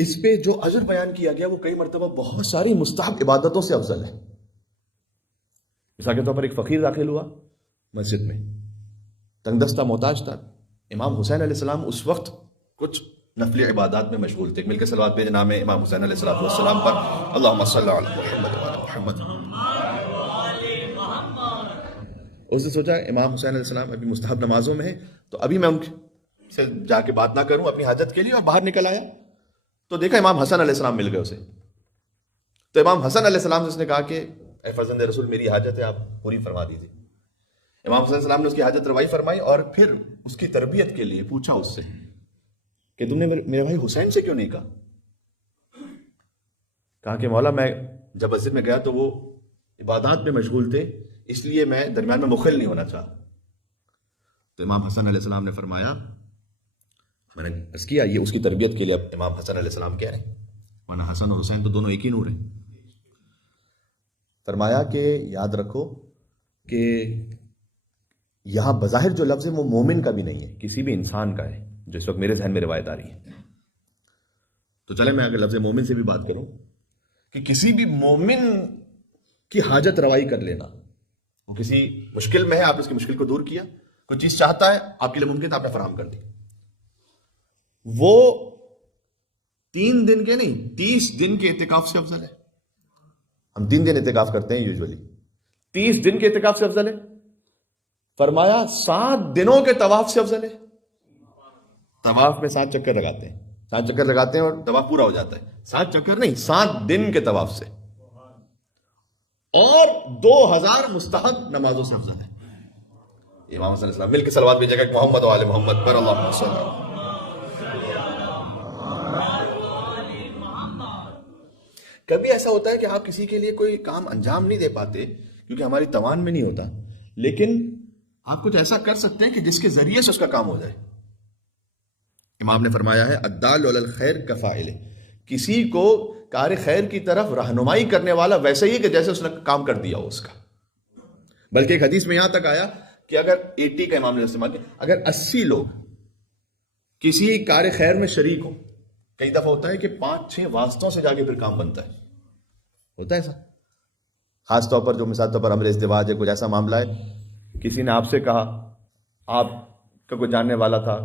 اس پہ جو اجر بیان کیا گیا وہ کئی مرتبہ بہت ساری مستحب عبادتوں سے افضل ہے. مثال کے طور پر ایک فقیر داخل ہوا مسجد میں، تنگ دستہ محتاج تھا. امام حسین علیہ السلام اس وقت کچھ نفلی عبادات میں مشغول تھے. مل کے صلوات بھیجیں نام امام حسین علیہ السلام پر. اللہم صلی علی محمد وعلی محمد. اس نے سوچا امام حسین علیہ السلام ابھی مستحب نمازوں میں ہیں، تو ابھی میں ان سے جا کے بات نہ کروں اپنی حاجت کے لیے، اور باہر نکل آیا تو دیکھا امام حسن علیہ السلام مل گئے اسے. تو امام حسن علیہ السلام سے اس نے کہا کہ اے فرزند رسول میری حاجت ہے، آپ پوری فرما دیجیے. امام حسن علیہ السلام نے اس کی حاجت روائی فرمائی اور پھر اس کی تربیت کے لیے پوچھا اس سے کہ تم نے میرے بھائی حسین سے کیوں نہیں کہا؟ کہا کہ مولا میں جب مسجد میں گیا تو وہ عبادات میں مشغول تھے، اس لیے میں درمیان میں مخل نہیں ہونا چاہتا. تو امام حسن علیہ السلام نے فرمایا، میں نے عرض کیا یہ اس کی تربیت کے لیے اب امام حسن علیہ السلام کہہ رہے ہیں، ورنہ حسن اور حسین تو دونوں ایک ہی نور ہیں. فرمایا کہ یاد رکھو کہ یہاں بظاہر جو لفظ ہے وہ مومن کا بھی نہیں ہے، کسی بھی انسان کا ہے، جو اس وقت میرے ذہن میں روایت آ رہی ہے. تو چلے میں اگر لفظ مومن سے بھی بات کروں کہ کسی بھی مومن کی حاجت روائی کر لینا، وہ کسی مشکل میں ہے، آپ اس کی مشکل کو دور کیا، کوئی چیز چاہتا ہے آپ کے لیے ممکن آپ نے فراہم کر دی. وہ 3 دن کے نہیں 30 دن کے اعتکاف سے افضل ہے. ہم 3 دن اعتکاف کرتے ہیں یوزولی، 30 دن کے اعتکاف سے افضل ہے. فرمایا 7 دنوں کے طواف سے افضل ہے. طواف میں 7 چکر لگاتے ہیں، 7 چکر لگاتے ہیں اور طواف پورا ہو جاتا ہے. 7 چکر نہیں، 7 دن کے طواف سے، اور 2000 مستحب نمازوں سے افضل ہے. امام صلی اللہ علیہ وسلم مل کے صلوات بھیجے گا محمد و آل محمد پر. اللہم صلی اللہ. کبھی ایسا ہوتا ہے کہ آپ کسی کے لیے کوئی کام انجام نہیں دے پاتے کیونکہ ہماری توان میں نہیں ہوتا، لیکن آپ کچھ ایسا کر سکتے ہیں کہ جس کے ذریعے سے اس کا کام ہو جائے. امام نے فرمایا ہے الدال علی الخیر کفاعل، کسی کو کار خیر کی طرف رہنمائی کرنے والا ویسے ہی کہ جیسے اس نے کام کر دیا ہو اس کا. بلکہ ایک حدیث میں یہاں تک آیا کہ اگر 80 کا امام نے استعمال کیا، اگر 80 لوگ کسی کار خیر میں شریک ہوں، کئی دفعہ ہوتا ہے کہ 5-6 واسطوں سے جا کے پھر کام بنتا ہے، ہوتا ہے ایسا. خاص طور پر جو مثال طور پر امر ازدواج ہے، کچھ ایسا معاملہ ہے، کسی نے آپ سے کہا، آپ کا کوئی جاننے والا تھا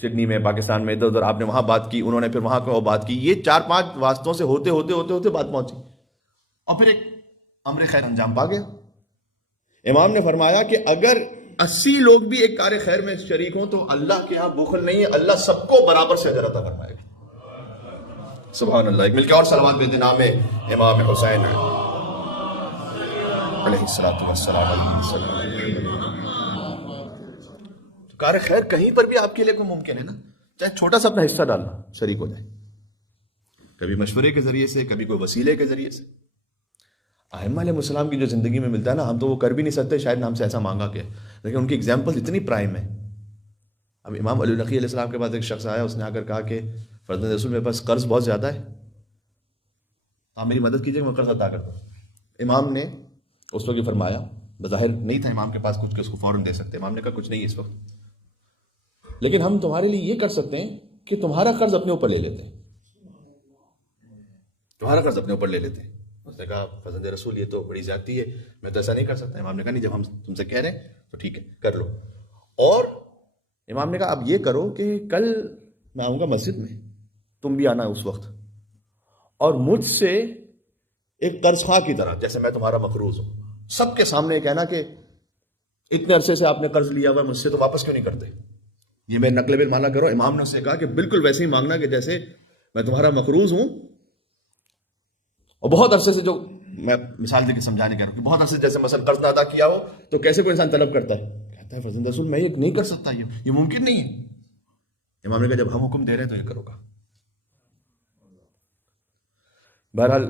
سڈنی میں، پاکستان میں، ادھر ادھر آپ نے وہاں بات کی، انہوں نے پھر وہاں کو بات کی، یہ 4-5 واسطوں سے ہوتے ہوتے ہوتے ہوتے بات پہنچی اور پھر ایک امر خیر انجام پا گیا. امام نے فرمایا کہ اگر 80 لوگ بھی ایک کار خیر میں شریک ہوں تو اللہ کے ہاں بخل نہیں ہے، اللہ سب کو برابر سے اجر عطا فرمائے گا. سبحان اللہ. ایک مل کے اور صلوات بھیجتے نام امام حسین علیہ السلام. کار خیر کہیں پر بھی آپ کے لیے کوئی ممکن ہے نا، چاہے چھوٹا سا اپنا حصہ ڈالنا، شریک ہو جائے، کبھی مشورے کے ذریعے سے، کبھی کوئی وسیلے کے ذریعے سے. ائمہ علیہ السلام کی جو زندگی میں ملتا ہے نا، ہم تو وہ کر بھی نہیں سکتے، شاید ہم سے ایسا مانگا کہ، لیکن ان کی ایگزامپل اتنی پرائم ہے. اب امام علی نقی علیہ السلام کے پاس ایک شخص آیا، اس نے آ کر کہا کہ فرزند رسول میرے پاس قرض بہت زیادہ ہے، آپ میری مدد کیجیے میں قرض ادا کر دوں. امام نے اس وقت فرمایا، بظاہر نہیں تھا امام کے پاس کچھ کہ اس کو فوراً دے سکتے. امام نے کہا کچھ نہیں اس وقت، لیکن ہم تمہارے لیے یہ کر سکتے ہیں کہ تمہارا قرض اپنے اوپر لے لیتے ہیں، تمہارا قرض اپنے اوپر لے لیتے ہیں. اس نے کہا فرزند رسول یہ تو بڑی زیادتی ہے، میں تو ایسا نہیں کر سکتا. امام نے کہا نہیں، جب ہم تم سے کہہ رہے ہیں تو ٹھیک ہے کر لو. اور امام نے کہا اب یہ کرو کہ کل میں آؤں گا مسجد میں، تم بھی آنا اس وقت، اور مجھ سے ایک قرض خواہ کی طرح، جیسے میں تمہارا مقروض ہوں، سب کے سامنے کہنا کہ اتنے عرصے سے آپ نے قرض لیا ہوا مجھ سے، تو واپس کیوں نہیں کرتے، یہ میں نقل بل مانا کرو. امام نے اس سے کہا کہ بالکل ویسے ہی مانگنا کہ جیسے میں تمہارا مقروض ہوں. اور بہت عرصے سے، جو میں مثال دے کے سمجھانے کہہ رہا ہوں کہ بہت عرصے سے جیسے مثلا قرض نہ ادا کیا ہو تو کیسے کوئی انسان طلب کرتا ہے، کہتا ہے فرزند رسول میں یہ نہیں کر سکتا، یہ ممکن نہیں ہے. امام نے کہا جب ہم حکم دے رہے ہیں تو یہ کرو گا. بہرحال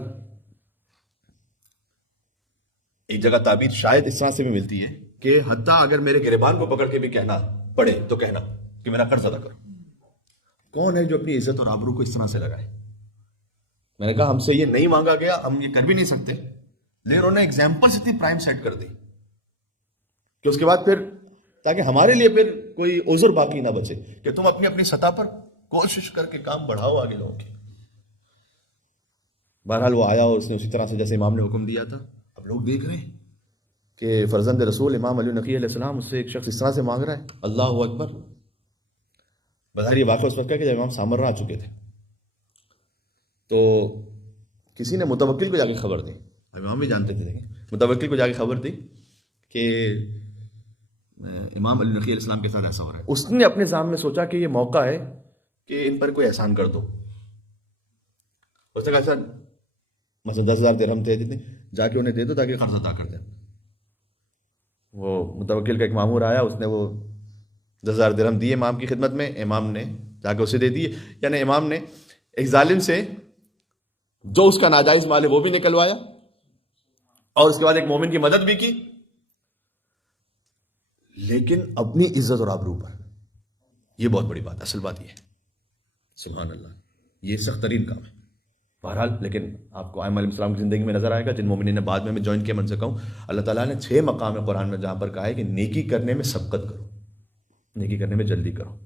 ایک جگہ تعبیر شاید اس طرح سے بھی ملتی ہے کہ حتیٰ اگر میرے گریبان کو پکڑ کے بھی کہنا پڑے تو کہنا کہ میرا قرض ادا کرو. کون ہے جو اپنی عزت اور آبرو کو اس طرح سے لگائے؟ میں نے کہا ہم سے یہ نہیں مانگا گیا، ہم یہ کر بھی نہیں سکتے، لیکن انہوں نے ایگزامپلس اتنی پرائم سیٹ کر دی کہ اس کے بعد پھر تاکہ ہمارے لیے پھر کوئی عذر باقی نہ بچے کہ تم اپنی اپنی سطح پر کوشش کر کے کام بڑھاؤ آگے لوگوں کی. بہرحال وہ آیا اور اس نے اسی طرح سے جیسے امام نے حکم دیا تھا. اب لوگ دیکھ رہے ہیں کہ فرزند رسول امام علی نقی علیہ السلام اس سے ایک شخص اس طرح سے مانگ رہا ہے. اللہ اکبر. بظاہر یہ واقعہ اس وقت کا کہ جب امام سامر آ چکے تھے تو کسی نے متوکل کو جا کے خبر دی. امام بھی جانتے تھے, دیکھیں, متوکل کو جا کے خبر دی کہ امام علی نقی علیہ السلام کے ساتھ ایسا ہو رہا ہے. اس نے اپنے ذہن میں سوچا کہ یہ موقع ہے کہ ان پر کوئی احسان کر دو. اس نے کہا سر مثلا 10,000 درہم تھے جتنے, جا کے انہیں دے دو تاکہ قرض ادا کر دیں. وہ متوکل کا ایک مامور آیا, اس نے وہ 10,000 درہم دیے امام کی خدمت میں. امام نے جا کے اسے دے دیے. یعنی امام نے ایک ظالم سے جو اس کا ناجائز مال ہے وہ بھی نکلوایا اور اس کے بعد ایک مومن کی مدد بھی کی, لیکن اپنی عزت اور آبرو پر. یہ بہت بڑی بات, اصل بات یہ ہے. سبحان اللہ, یہ سخت ترین کام ہے. بہرحال لیکن آپ کو ائمہ علیہ السلام کی زندگی میں نظر آئے گا, جن مومنین نے بعد میں جوائن کیا. من سے کہوں اللہ تعالیٰ نے 6 مقام قرآن میں جہاں پر کہا ہے کہ نیکی کرنے میں سبقت کرو, نیکی کرنے میں جلدی کرو.